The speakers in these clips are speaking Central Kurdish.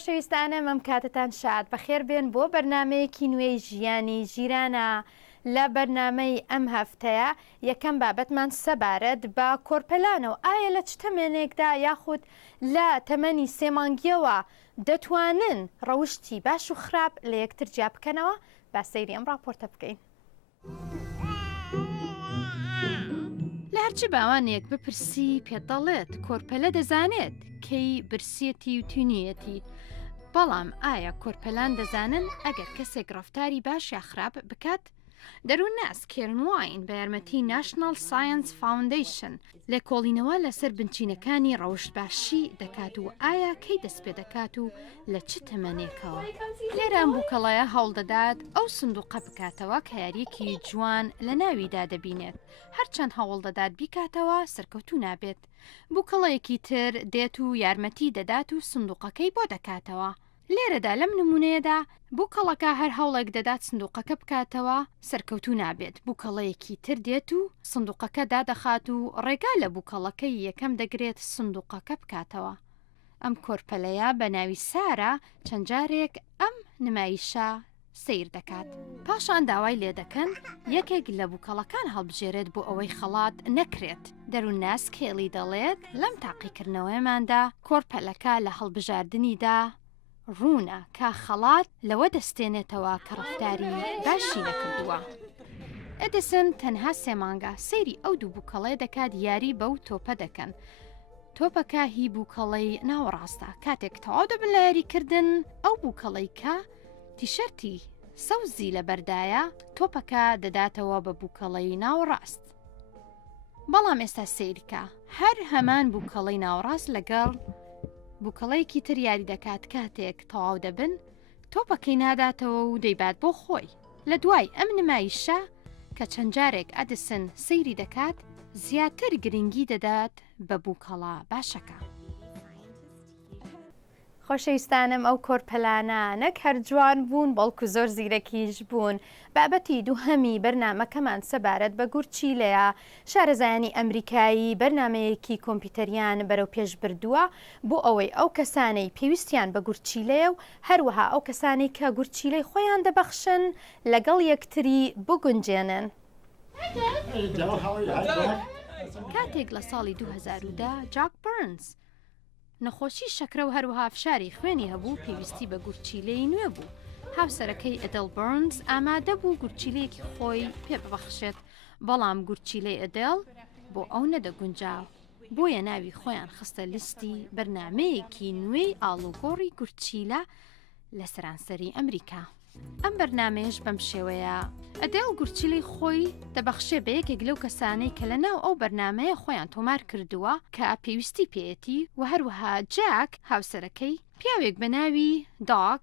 خۆشەویستانە مەم کاتتان شاد بەخێر بێن بۆ بەرنمەیەکی نوێی ژیانی ژیرانە. لە بەرنمەی ئەم هەفتەیە یەکەم بابەتمان سەبارەت بە کۆرپەلانەوە ئایا لە چ تەمێنێکدا یاخود لە تەمەنی سێمانگیەوە دەتوانن ڕەوشتی باش و خراپ لە یەکتر جیا بکەنەوە؟ با سەیری ئەم راپۆرتە بکەین. لە هەرچی باوانێک بپرسی پێدەڵێت کۆرپەلە دەزانێت کەی برسیەتی و تونیەتی، بەڵام ئایا کۆرپەلان دەزانن ئەگەر کەسێک ڕەفتاری باش یا خراپ بکات؟ دەروون ناس کێرنواین بە یارمەتی ناشنال ساینس فاوندیشن لێکۆڵینەوە لەسەر بنچینەکانی ڕەوشت باشی دەکات و ئایا کەی دەست پێ دەکات و لە چ تەمەنێکەوە. لێرە ئەم بووکەڵەیە هەوڵ دەدات ئەو سندوقە بکاتەوە کە یاریەکی جوان لە ناویدا دەبینێت، هەرچەند هەوڵ دەدات بیکاتەوە سەرکەوتوو نابێت. بووکەڵەیەکی تر دێت و یارمەتی دەدات و سندوقەکەی بۆ دەکاتەوە. لێرەدا لەم نمونەیەدا بووکەڵەکە هەر هەوڵێک دەدات سندوقەکە بکاتەوە سەرکەوتوو نابێت. بووکەڵەیەکی تر دێت و سندوقەکە دادەخات و ڕێگا لە بووکەڵەکەی یەکەم دەگرێت سندوقەکە بکاتەوە. ئەم کۆرپەلەیە بە ناوی سارە چەند جارێک ئەم نمایشە سیر دەکات. پاشان داوای لێ دەکەن یەکێک لە بووکەڵەکان هەڵبژێرێت بۆ ئەوەی خەڵات نەکرێت. دەروون ناس کێڵی دەڵێت لەم تاقیکردنەوەیماندا کۆرپەلەکە لە هەڵبژاردنیدا ڕوونە کە خەڵات لەوە دەستێنێتەوە کە ڕەفتاری باشی نەکردووە. ئەدیسن تەنها سێمانگە سەیری ئەو دوو بووکەڵێ دەکات یاری بەو تۆپە دەکەن. تۆپەکە هی بووکەڵەی ناوەڕاستە. کاتێک تەواو دەبن لە یاریکردن ئەو بووکەڵەی کە تیشەرتی سەوزی لە بەردایە تۆپەکە دەداتەوە بە بووکەڵەی ناوەڕاست. بەڵام ئێستا سەیریکە هەر هەمان بووکەڵەی ناوەڕاست لەگەڵ بووکەڵەیەکی تر یاری دەکات. کاتێک تەواو دەبن تۆپەکەی ناداتەوە و دەیبات بۆ خۆی. لە دوای ئەم نمایشە کە چەند جارێک ئەدیسن سەیری دەکات زیاتر گرنگی دەدات بە بووکەڵە باشەکە. خۆشەویستانم ئەو کۆرپەلانە نەک هەر جوان بوون بەڵکو زۆر زیرەکیش بوون. بابەتی دووهەمی بەرنامەکەمان سەبارەت بە گورچیلەیە. شارەزایانی ئەمریکایی بەرنمەیەکی کۆمپیوتەریان بەرەو پێش بردووە بۆ ئەوەی ئەو کەسانەی پێویستیان بە گورچیلەیە و هەروەها ئەو کەسانی کە گورچیلەی خۆیان دەبەخشن لەگەڵ یەکتری بگونجێنن. کاتێک لە ساڵی 2010 جاک بەرنز نەخۆشی شەکرە و هەروەها فشاری خوێنی هەبوو پێویستی بە گورچیلەی نوێ بوو. هاوسەرەکەی ئەدەل بەرنز ئامادە بوو گورچیلەیەکی خۆی پێ ببەخشێت، بەڵام گورچیلەی ئەدەل بۆ ئەو نەدەگونجاو. بۆیە ناوی خۆیان خستە لیستی بەرنمەیەکی نوێی ئاڵوگۆڕی گورچیلە لە سەرانسەری ئەمریکا. ئەم بەرنمەیەش بەم شێوەیە ئەدەل گورچیلەی خۆی دەبەخشێ بە یەکێک لەو کەسانەی کە لە ناو ئەو بەرنمەیە خۆیان تۆمار کردووە کە پێویستی پێیەتی، و هەروەها جاک هاوسەرەکەی پیاوێک بە ناوی داگ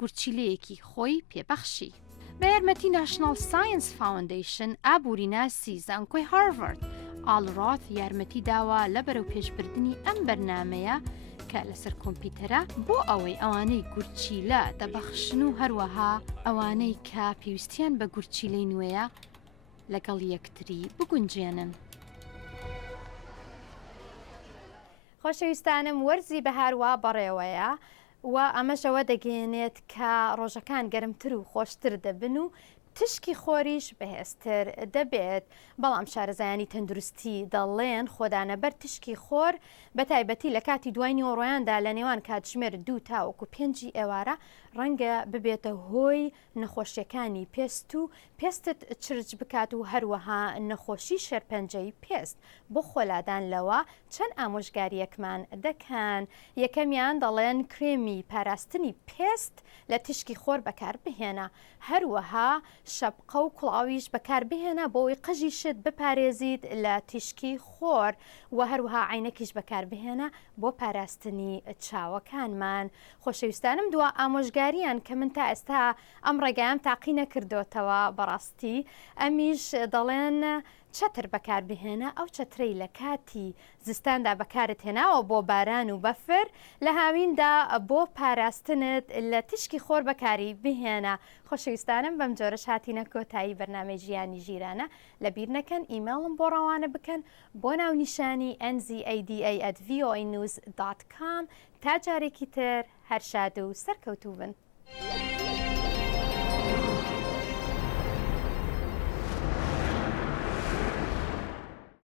گورچیلەیەکی خۆی پێبەخشی. بە یارمەتی ناشنال ساینس فاوندیشن ئابووری ناسی زانکۆی هارڤارد ئاڵڕات یارمەتی داوە لە بەرەو پێشبردننی ئەم بەرنمەیە کە لەسەر کۆمپیوتەرە بۆ ئەوەی ئەوانەی گورچیلە دەبەخشن و هەروەها ئەوانەی کە پێویستیان بە گورچیلەی نوێیە لەگەڵ یەکتری بگونجێنن. خۆشەویستانم وەرزی بەهاروا بەڕێوەیە و ئەمەشەوە دەگەێنێت کە ڕۆژەکان گەرمتر و خۆشتر دەبن و تشکی خۆریش بەهێزتر دەبێت. بەڵام شارەزایانی تەندروستی دەڵێن خۆدانەبەر تشکی خۆر بە تایبەتی لە کاتی دوای نیوەڕۆیاندا لە نێوان کاتژمێر 2 تاوەکو 5 ئێوارە ڕەنگە ببێتە هۆی نەخۆشیەکانی پێست و پێستت چرج بکات و هەروەها نەخۆشی شێرپەنجەی پێست. بۆ خۆلادان لەوە چەند ئامۆژگاریەکمان دەکەن. یەکەمیان دەڵێن کرێمی پاراستنی پێست لە تشکی خۆر بەکار بهێنە، هەروەها شەپقە و کوڵاویش بەکار بهێنە بۆەوەی قژی شت بپارێزیت لە تشکی خۆر، و هەروەها عینەکیش بەکار بهێنە بۆ پاراستنی چاوەکانمان. خۆشەویستانم دووە ئامۆژگاریان کە من تا ئێستا ئەم ڕێگەیان تاقی نەکردوتەوە بەڕاستی. ئەمیش دەڵێن چەتر بەکار بهێنە. ئەو چەترەی لە کاتی زستاندا بەکارت هێناوە بۆ باران و بەفر، لە هاویندا بۆ پاراستنت لە تشکی خۆر بەکاری بهێنە. خۆشەویستانم بەم جۆرەش هاتینە کۆتایی بەرنامەی ژیانی ژیرانە. لەبیر نەکەن ئیمێڵم بۆ ڕەوانە بکەن بۆ ناونیشانی nzada@voanews.com. تا جارێکی تر هەر شاد و سەرکەوتوو بن.